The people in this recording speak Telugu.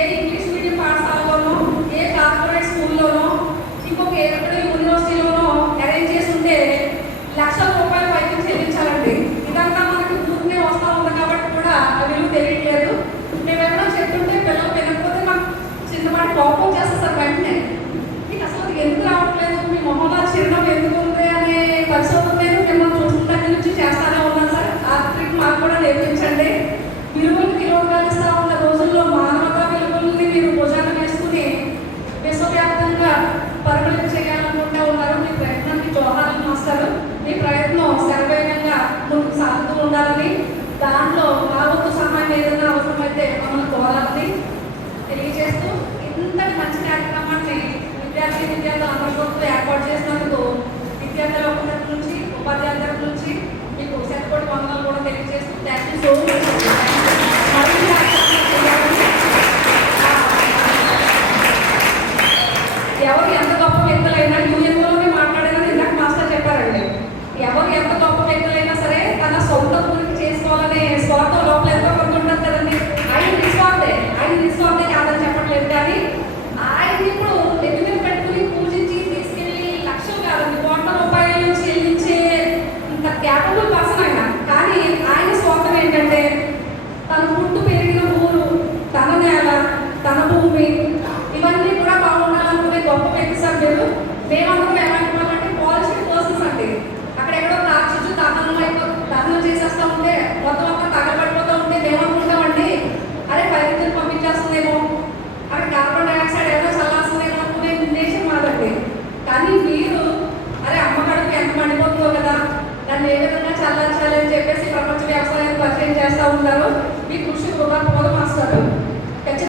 ఏ ఇంగ్లీష్ మీడియం పాఠశాలలోనో, ఏ కార్పొరేట్ స్కూల్లోనో, ఇంకొక ఎక్కడో యూనివర్సిటీలోనో అరేంజ్ చేసి ఉంటే లక్షల రూపాయల పైకి చెల్లించాలండి. ఇదంతా మనకి ఊరినే వస్తూ ఉంది కాబట్టి కూడా ఆ విలువ తెలియట్లేదు. మేము ఎక్కడో చెప్తుంటే పిల్లలు వినకపోతే మాకు చిన్నపాటి కోపం చేస్తారు వెంటనే. మీకు అసలు అది ఎందుకు రావట్లేదు, మీ మొహంలో చిరునవ్వు ఎందుకు ఉంది అనే పరిశోధన నేను మిమ్మల్ని చూసిన దగ్గర నుంచి చేస్తానే ఉన్నాను సార్. ఆ ట్రిక్ మాకు కూడా నేర్పించండి. విలువలు తిరోగాలిస్తూ ఉన్న రోజుల్లో మానవతా విలువల్ని మీరు భుజాన్ని వేసుకుని విశ్వవ్యాప్తంగా పరుగులు చేయాలనుకుంటూ ఉన్నారు. మీ ప్రయత్నానికి జోహార్లు మాస్టారు. మీ ప్రయత్నం శరవేగంగా ముందుకు సాగుతూ ఉండాలని, దాంట్లో మా వంతు సహాయం ఏదైనా అవసరమైతే మమ్మల్ని కోరాలని తెలియజేస్తూ, ఇంతటి మంచి కార్యక్రమాన్ని విద్యార్థులు అందరితో ఏర్పాటు చేసినందుకు విద్యార్థుల తరపు నుంచి, ఉపాధ్యాయుల తరపు నుంచి మీకు శతకోటి వందనాలు కూడా తెలియజేస్తూ థ్యాంక్ యూ సో మచ్. ఎవరు ఎంత గొప్ప వ్యక్తులైనా యూఎన్ఓలోనే మాట్లాడాలని ఇందాక మాస్టర్ చెప్పారండి. ఎవరు ఎంత గొప్ప వ్యక్తులైనా సరే తన సొంత ఊరికి చేసుకోవాలనే స్వార్థం లోపల ఎంతో కొంత ఉంటుంది కదండి. ఆయన నిస్వార్థే కాదని చెప్పట్లేదు, కానీ ఆయన ఇప్పుడు ఎదురు పెట్టుకుని పూజించి తీసుకెళ్ళి లక్షలు కాదండి, కోట్ల రూపాయలు చెల్లించే ఇంత క్యాపబుల్ పర్సన్ ఆయన. కానీ ఆయన స్వార్థం ఏంటంటే తన పుట్టు పెరిగిన ఊరు, తన నేల, తన భూమి ఇవన్నీ కూడా బాగుండాలనుకునే గొప్ప వ్యక్తి సార్ మీరు. మేమందరం ఎలాంటి వాళ్ళంటే పాలిటిక్ పర్సన్స్ అండి. అక్కడెక్కడో తాక్షించు దహనం చేసేస్తూ ఉంటే మొత్తం అంతా తగలబడిపోతూ ఉంటే మేమనుకుంటామండి, అరే పరిస్థితులు పంపించేస్తుందేమో, అక్కడ కార్బన్ డైఆక్సైడ్ ఏదో చల్లాస్తుందేమో అనుకునే ఉద్దేశం మాదండి. కానీ మీరు అరే అమ్మకడికి ఎంత మండిపోతుందో కదా, దాన్ని ఏ విధంగా చల్లార్చాలి అని చెప్పేసి ప్రపంచ వ్యవసాయాన్ని పరిచయం చేస్తూ ఉంటారు. మీ కృషి వృధా